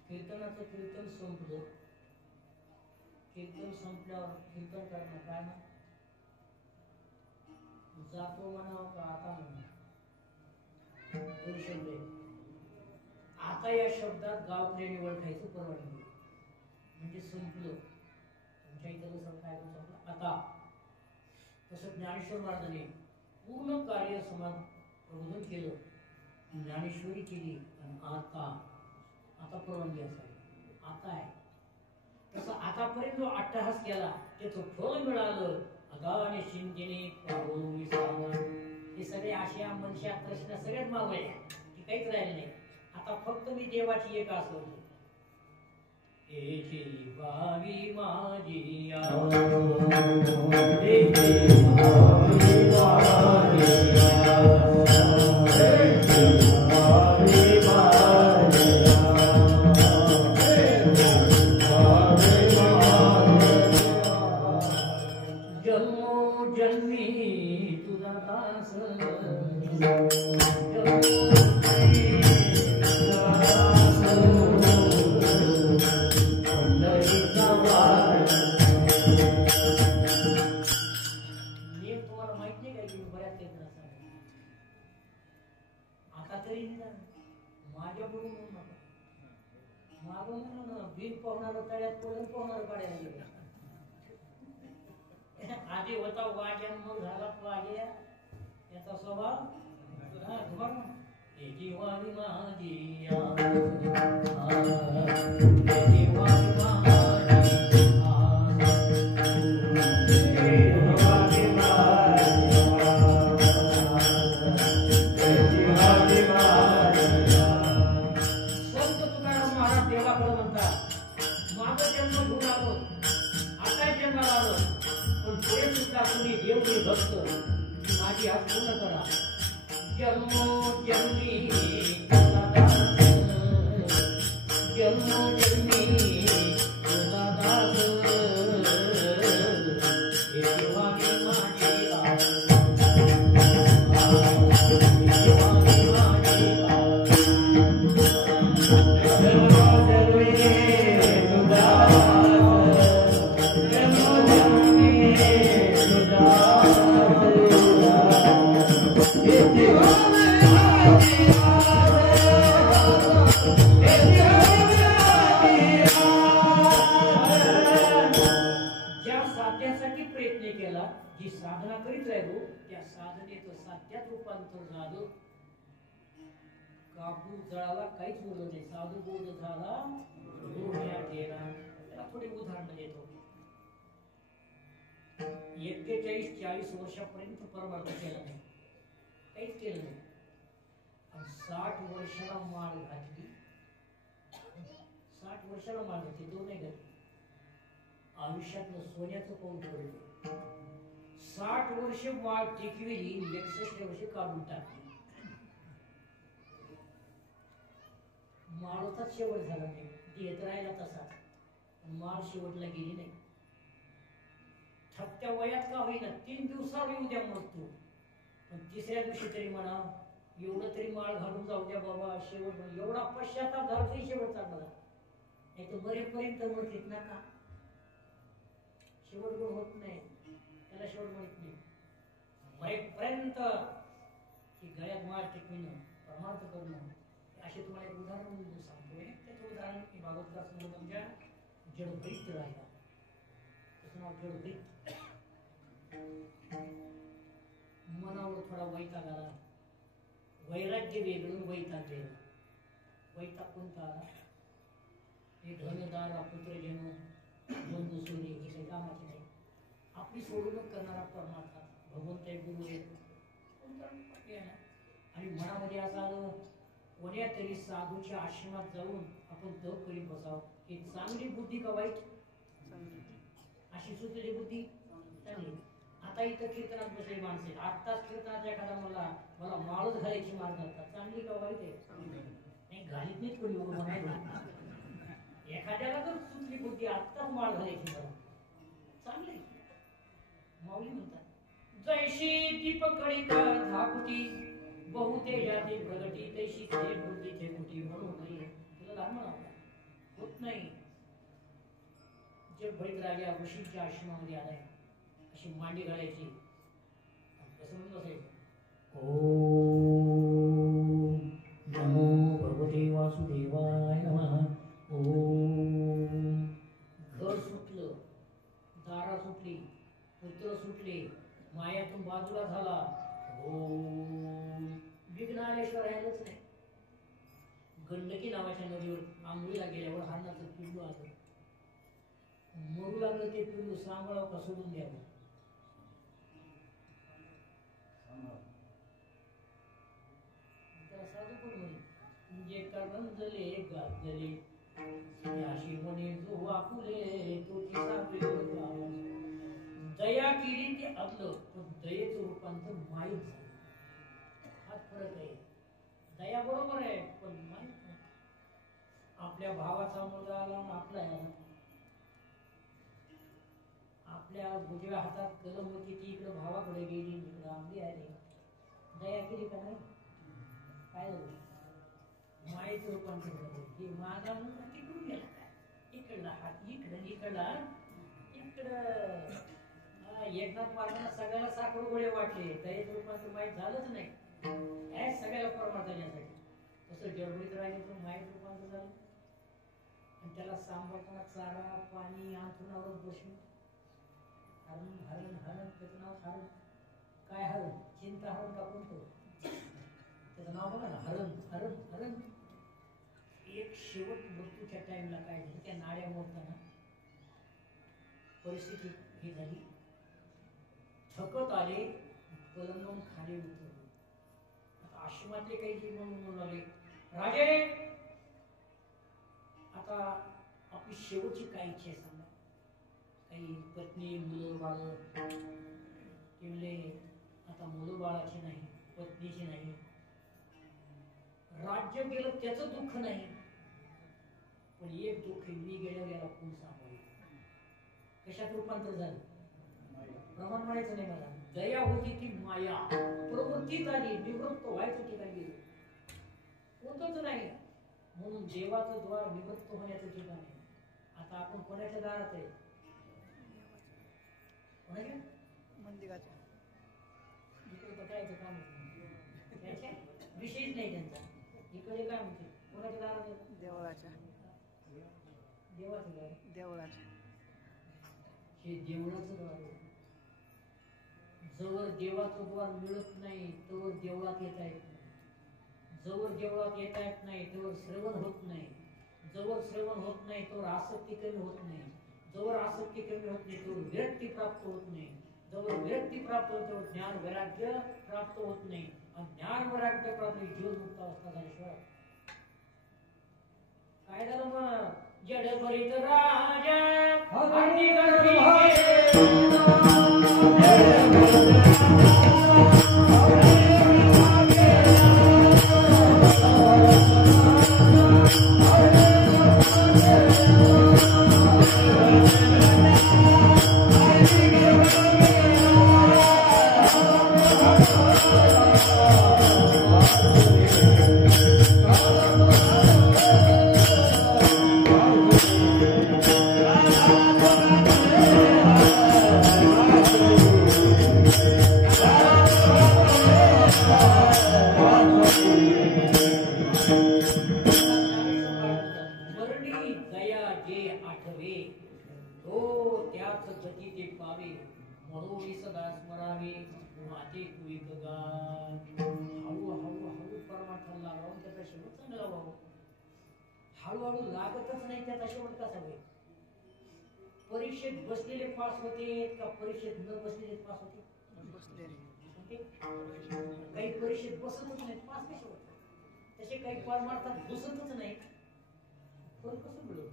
कीर्तनाचं कीर्तन संपलं. कीर्तन संपल्यावर कीर्तन करणं काय ना जातो म्हणावं का आता म्हणा. दोन शब्द आहेत. आता या शब्दात गावकऱ्यांनी ओळखायचं परवानगी म्हणजे संपलं. तुमच्या इथं कसं काय संपलं आता. तसं ज्ञानेश्वर महाराजांनी पूर्ण कार्य समाज प्रबोधन केलं, ज्ञानेश्वरी केली आणि आता परवानगी असावी. आता आहे तसं आतापर्यंत जो अट्टहास केला त्याचं फळ मिळालं. अगाने शिंदेने पाहून विसावं हे सगळे आशया मनशा तशा सगळ्यात मावळ्या की काहीच राहिलं नाही. आता फक्त मी देवाची एक आस करतो. एची भावी माझी जन्मी तुझा दास माझ्या बरोबर मागं म्हणून बीज पोहणार तळ्यात पडून पोहणार काढायला गेलं. आधी होता वाजन मग झाला वाग्या याचा स्वभाव जीवानी माझी भक्त माझी हात पूर्ण करा. जन्मोजन्मी जन्मोजन्मी तुझा दास देवानी माझी जी साधना करीत राहिलो त्या साधनेचं साध्यात रूपांतर झालं. कापूर जळाला काहीच बोललं नाही. साधू बोध झाला गेला. त्याला थोडी उदाहरण देतो. 41-40 वर्षापर्यंत परमार्थ केला नाही, काहीच केलं नाही. 60 वर्षाला माळ घातली. 60 वर्षाला माळ घातली, तो नाही घातली. आयुष्यातलं सोन्याचं पाऊल ठेवलं. 60 वर्ष माळ टिकविली, 61 वर्ष काढून टाकली. माळचा शेवट झाला नाही, देत राहिला तसा. माळ शेवटला गेली नाही. थकत्या वयात का होईना 3 दिवसावर येऊ द्या मृत्यू, पण तिसऱ्या दिवशी तरी म्हणा एवढं तरी माळ घालून जाऊ द्या बाबा. शेवट एवढा पश्चाताप तेव्हाही शेवट चांगला नाही तर बरेपर्यंत म्हणतात ना का शेवट गुण होत नाही त्याला शेवट माहित नाही मरेपर्यंत की गळ्यात माळ टिकविणं परमार्थ करणं असे तुम्हाला एक उदाहरण म्हणून सांगतोय. त्याचं उदाहरण की भागवतकार समोर जडभरीत राहिला त्याचं नाव जडभरीत. मनावर थोडा वैताग आला. वैराग्य वेगळं वैताग वेगळं. वैताग कोणता आला? हे धनदार पुत्रजन बंधू सोने हे काही कामाचे नाही. आपली सोडवणूक करणारा परमात्मा भगवंत एक गुरु आहे आणि मनामध्ये असं आलं कोण्या तरी साधूच्या आश्रमात जाऊन आपण तप करीत बसावं. ही चांगली बुद्धी का वाईट? अशी सुचलेली बुद्धी चांगली. आता इथं कीर्तनात बसलेली माणसे आत्ताच कीर्तनाच्या एखादा मला माळच घालायची मार्ग घालतात. चांगली का वाईट आहे? नाही घालीत नाहीत कोणी म्हणायला. एखाद्याला जर सुचली बुद्धी आत्ताच माळ घालायची मला चांगली. माऊली म्हणतात जैशी दीपकळीत धाकुती बहुतेजाती प्रगती तैशी ते बुद्धीचे कुटी म्हणून नाही. तुला लहान म्हणावं होत नाही. जे भरीत राजा ऋषीच्या आश्रमामध्ये आलाय अशी मांडी घालायची कसं म्हणून बसायचं ओम नमो भगवते वासुदेवाय नमः. ओम. घर सुटलं दारा सुटली पुत्र सुटले मायातून बाजूला झाला. ओम. विघ्न आल्याशिवाय राहिलंच नाही. गंडकी नावाच्या नदीवर आंघोळीला गेल्यावर हरणाचं पिल्लू आलं. मरू लागलं ते पिल्लू सांभाळावं का सोडून द्यावं? त्याला साधू पण म्हणे जे करंजले गाजले अशी म्हणे जो वाकुले तो दया केली ते आपलं पण दयेचं रूपांतर माहीत झालं. हाच फरक आहे. दया बरोबर आहे पण माहीत नाही. आपल्या भावाचा मुलगा आला आणि आपला आला. आपल्या उजव्या हातात कलम होती ती इकडे भावाकडे गेली इकडे आंबी आली. दया केली का नाही? काय झालं? मायेचं रूपांतर झालं. हे माझा मुलगा तिकडून गेला काय इकडला हात इकडं इकडला इकडं. एकनाथ महाराजांना सगळ्याला साखर गोळे वाटले दयेचं रूपांतर माहीत झालंच नाही. हे सगळ्याला परमार्थ देण्यासाठी तसं जडबडीत राहिलं माहीत रूपांतर झालं. आणि त्याला सांभाळताना चारा पाणी अंथरुणावर बसून हरण हरण हरण त्याचं नाव हरण. काय हरण? चिंता हरण का कोणतं त्याचं नाव बघा ना हरण हरण हरण. एक शेवट मृत्यूच्या टाइमला काय झालं त्या नाड्या मोडताना परिस्थिती ही झाली. थकत आले पलंगावून खाली उतरले. आता आश्रमातले काही जे म्हणून लागले राजे आता आपली शेवटची काय इच्छा आहे सांगा. काही पत्नी मुलं बाळ किंवा आता मुलं बाळाची नाही पत्नीची नाही. राज्य गेलं त्याचं दुःख नाही पण एक दुःख मी गेल्यावर याला कोण सांभाळेल? कशात रूपांतर झालं? प्रमाण म्हणायचं नाही मला. दया होती ती माया प्रवृत्तीत आली निवृत्त व्हायचं ठिकाण गेलं होतच नाही. म्हणून देवाचं द्वार निवृत्त होण्याचं ठिकाण आहे. आता आपण कोणाच्या दारात आहे? कोणाच्या? मंदिराच्या. इकडे बघायचं काम त्याच्या विषयच नाही त्यांचा. इकडे काय म्हणते कोणाच्या दारात आहे? देवळाच्या. देवाचं द्वार. देवळाच्या. हे देवळाचं द्वार आहे. जवळ देवाचं द्वार मिळत नाही तोवर देवळात येता येत नाही. जवळ देवळात येता येत नाही तोवर श्रवण होत नाही. जवळ श्रवण होत नाही तोवर आसक्ती कमी होत नाही. जवळ आसक्ती कमी होत नाही तोवर विरक्ती प्राप्त होत नाही. जवळ विरक्ती प्राप्त होत तोवर ज्ञान वैराग्य प्राप्त होत नाही. आणि ज्ञान वैराग्य प्राप्त जीवनमुक्त अवस्था झाल्याशिवाय काय झालं मग? जडभरीत राजा आठवे तो त्याच गती ते पावे म्हणून सदा स्मरावे माते कुईक गान. हळू हळू हळू परमार्थाला लागावं त्याचा शेवट चांगला व्हावं. हळूहळू लागतच नाही त्याचा शेवट कसा होईल. परीक्षेत बसलेले पास होते का परीक्षेत न बसलेले पास होते. काही परीक्षेत बसतच नाही पास कसे होतात. तसे काही परमार्थात घुसतच नाही पण कसं मिळवत.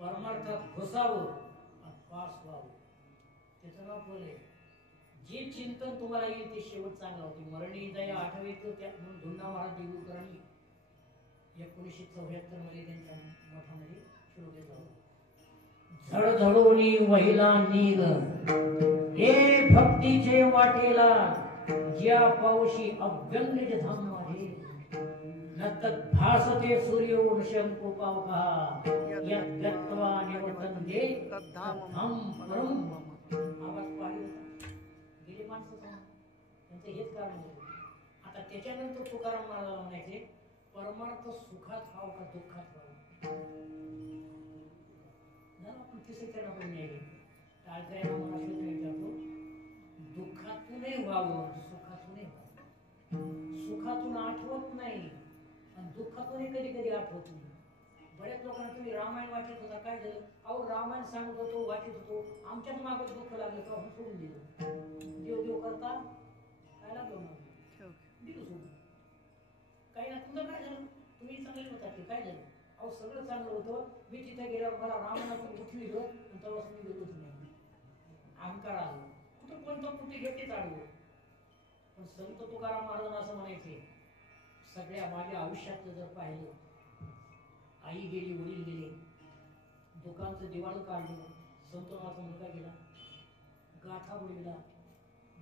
परमार्थात घुसावं आणि पास व्हावं त्याचं नाव फळ आहे. जे चिंतन तुम्हाला येईल ते शेवट चांगला होते. मरणी दया आठवेत त्या म्हणून धुंडा महाराज देऊळकरांनी 1974 मध्ये त्यांच्या मठामध्ये सुरू केलं. झडझडोनी वहिला नील हे भक्तीचे वाटेला ज्या पावशी अव्यंग धाम आहे नतत भासते सूर्यो शंको पावका यत् गत्वा निवर्तन्ते तद्धाम परम. आवाज पाहिला होता गेले माणसं त्यांचं हेच कारण होतं. आता त्याच्यानंतर तुकाराम महाराज म्हणायचे परमार्थ सुखात व्हावं का दुःखात व्हावं. आपण तिसऱ्या आपण नाही टाळकऱ्यांना मला शोध विचारतो दुःखातूनही व्हावं सुखातूनही व्हावं. सुखातून आठवत नाही आणि दुःखातूनही कधी कधी आठवत नाही. बऱ्याच लोकांना तुम्ही रामायण वाचत होता काय झालं. अहो रामायण सांगत होतो वाचत होतो आमच्याच मागं दुःख लागलं का सोडून दिलं. देव देव करता काय लागलं दिलं सोडून. काही ना तुमचं काय झालं तुम्ही चांगले होता की काय झालं. अहो सगळं चांगलं होतं मी तिथे गेल्यावर मला रामायणातून उठली आणि तेव्हा मी गेलोच नाही. अहंकार आला कुठं कोणतं कुठे घेतेच आडवं. पण संत तुकाराम महाराजांना असं म्हणायचे सगळ्या माझ्या आयुष्यातलं जर पाहिलं आई गेली वडील गेले दुकानचं दिवाळ काढलं संतोनाचा मुलगा गेला गाथा बुडविला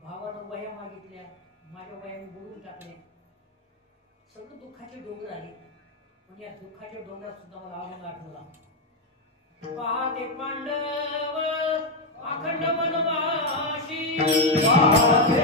भावानं वह्या मागितल्या माझ्या वह्याने बुडवून टाकल्या. सगळं दुःखाचे डोंगर आहे पण या दुःखाच्या डोंगरात सुद्धा मला अभंग आठवला. पहाते पांडव अखंड वनवासी पहाते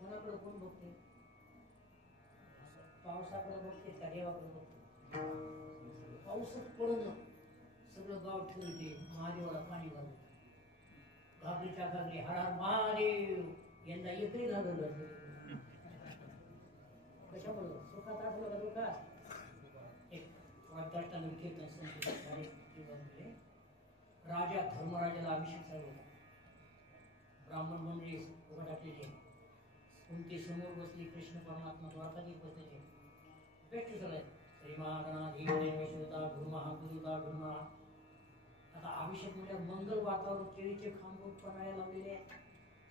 कोणाकडे कोण बघते? पावसाकडे बघते का देवाकडे बघते? पाऊसच पडून सगळं गाव ठेवते, महादेवाला पाणी घालून घागरीच्या घागरी हर हर महादेव. यंदा एकही झालं कशामुळे? सुखात असलं का दुःखात? एक वादघाटानं कीर्तन संगीत राजा धर्मराजाला अभिषेक चालू होता. ब्राह्मण मंडळी उभं टाकलेले, कुंती समोर बसली, कृष्ण परमात्मा द्वारकाधीश बसलेले, भेट झालाय आता अभिषेक म्हणजे मंगल वातावरण, केळीचे खांब पणायला लावलेले,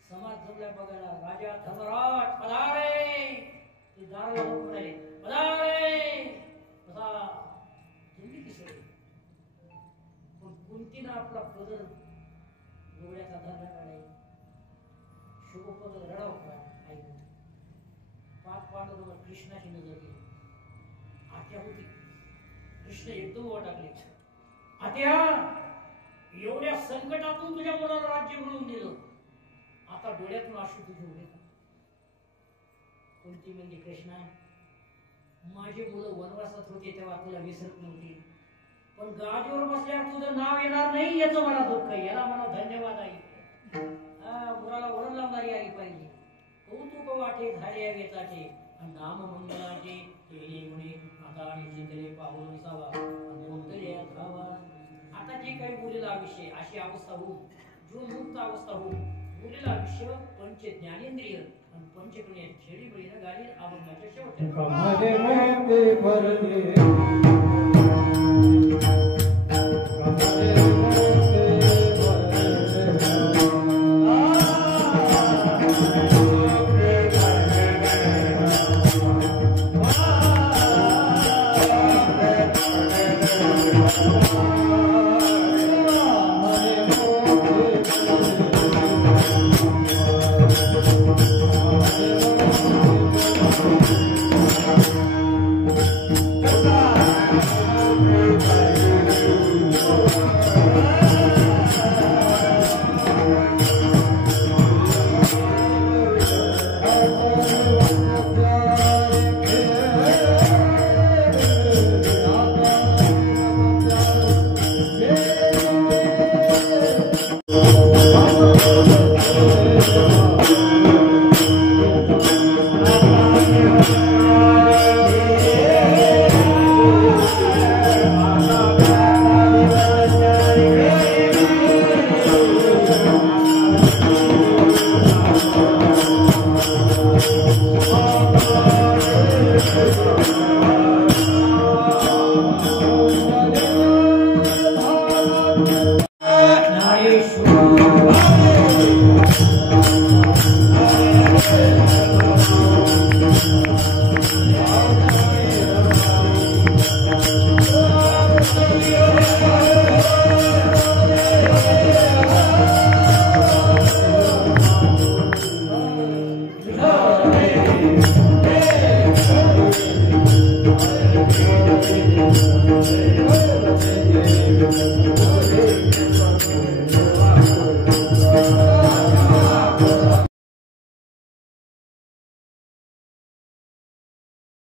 समाज जमलाय बघायला. राजा धर्मराज पधारे, ते दाराला म्हणाले पधारे बसा. तुम्ही किसळे? पण कुंतीनं आपला पदर डोळ्याचा धरला काढाय, शुभ पदर रडाव काय ऐकून. पाच पांडव कृष्णाची नजर गेली. आत्या होती, कृष्ण एकदम वाटाकले. आत्या, एवढ्या संकटातून तुझ्या मुलाला राज्य मिळवून दिलं, आता डोळ्यातून अश्रू तुझे उभे का? कोणती म्हणजे कृष्णा, माझे मुलं वनवासात होते तेव्हा तुला विसरत नव्हती, पण गादीवर बसल्यावर तुझं नाव येणार नाही याचं मला दुःख आहे. याला मला धन्यवाद आई. मुलाला वरण लावणारी आई पाहिजे. कौतुक वाटे झाले वेचाचे, नाम मंगलाचे केले म्हणे आता आणि चिंतले पाहून विसावा धावा. आता जे काही उरलेलं आयुष्य, अशी अवस्था होऊ, जीवनमुक्त अवस्था होऊ, उरलेलं आयुष्य पंच ज्ञानेंद्रिय आणि पंचकर्णीय छेडी बळीनं गाली अभंगाच्या शेवट